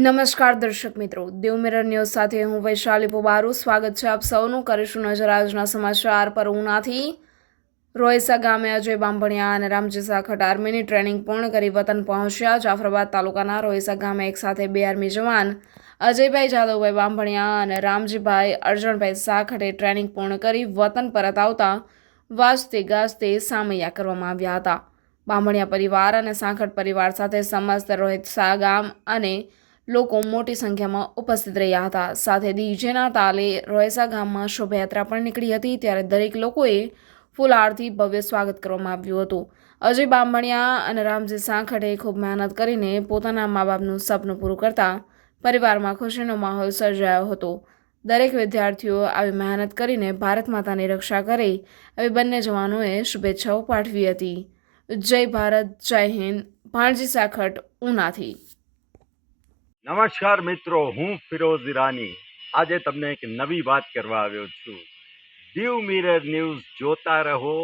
નમસ્કાર દર્શક મિત્રો, દેવ મિરર ન્યૂઝ સાથે હું વૈશાલી પોબારું સ્વાગત છે આપ સૌનું. કરીશું નજર આજના સમાચાર પર. ઉનાથી રોયસા ગામે અજય બાંભણિયા અને રામજી સાખટ આર્મીની ટ્રેનિંગ પૂર્ણ કરી વતન પહોંચ્યા. જાફરાબાદ તાલુકાના રોયસા ગામે એક સાથે બે આર્મી જવાન અજયભાઈ જાદવભાઈ બાંભણિયા અને રામજીભાઈ અર્જણભાઈ સાખટે ટ્રેનિંગ પૂર્ણ કરી વતન પરત આવતા વાજતે ગાજતે સામૈયા કરવામાં આવ્યા હતા. બાંભણિયા પરિવાર અને સાખટ પરિવાર સાથે સમસ્ત રોયસા ગામ અને લોકો મોટી સંખ્યામાં ઉપસ્થિત રહ્યા હતા. સાથે ડીજેના તાલે રોયસા ગામમાં શોભાયાત્રા પણ નીકળી હતી. ત્યારે દરેક લોકોએ ફૂલહારથી ભવ્ય સ્વાગત કરવામાં આવ્યું હતું. અજય બાંભણિયા અને રામજી સાખટે ખૂબ મહેનત કરીને પોતાના મા બાપનું સપનું પૂરું કરતા પરિવારમાં ખુશીનો માહોલ સર્જાયો હતો. દરેક વિદ્યાર્થીઓ આવી મહેનત કરીને ભારત માતાની રક્ષા કરે એવી બંને જવાનોએ શુભેચ્છાઓ પાઠવી હતી. જય ભારત, જય હિન્દ. ભાણજી સાખટ, ઉનાથી. નમસ્કાર મિત્રો, હું ફિરોઝ ઈરાની આજે તમને એક નવી વાત કરવા આવ્યો છું. દીવ મિરર ન્યૂઝ જોતા રહો,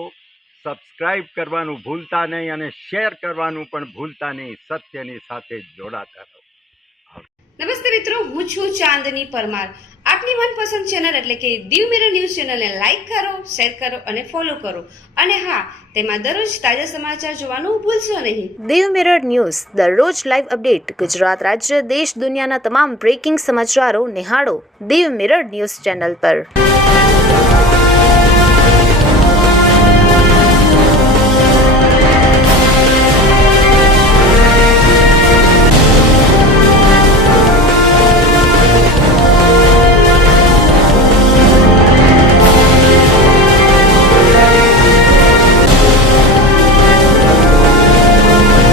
સબસ્ક્રાઇબ કરવાનું ભૂલતા નહીં અને શેર કરવાનું પણ ભૂલતા નહીં. સત્યની સાથે જોડાતા રહો. નમસ્તે મિત્રો, હું છું ચાંદની પરમાર. આપની મનપસંદ ચેનલ એટલે કે દીવ મિરર ન્યૂઝ ચેનલને લાઈક કરો, શેર કરો અને ફોલો કરો. અને હા, તેમાં દરરોજ તાજા સમાચાર જોવાનું ભૂલશો નહીં. દીવ મિરર ન્યૂઝ દરરોજ લાઈવ અપડેટ. ગુજરાત રાજ્ય, દેશ, દુનિયાના તમામ બ્રેકિંગ સમાચારો નિહાળો દીવ મિરર ન્યૂઝ ચેનલ પર.